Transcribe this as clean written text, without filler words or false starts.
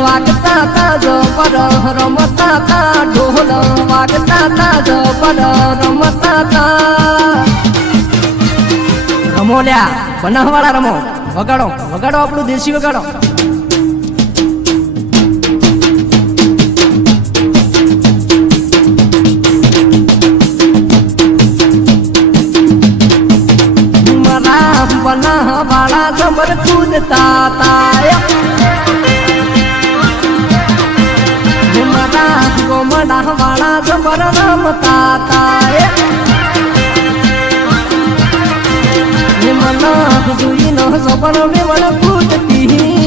વાગતા તા જબર રમતા તા ઢોલ વાગતા તા જબર રમતા તા રમો લ્યા બનાવવાળા રમો વગાડો વગાડો આપણું દેશી વગાડો બનાવવાળા જબર કૂદતા તા મારા ગોમડા વાળા જબર રમતા તા મન જોઈને જબર મેવણ કૂદતી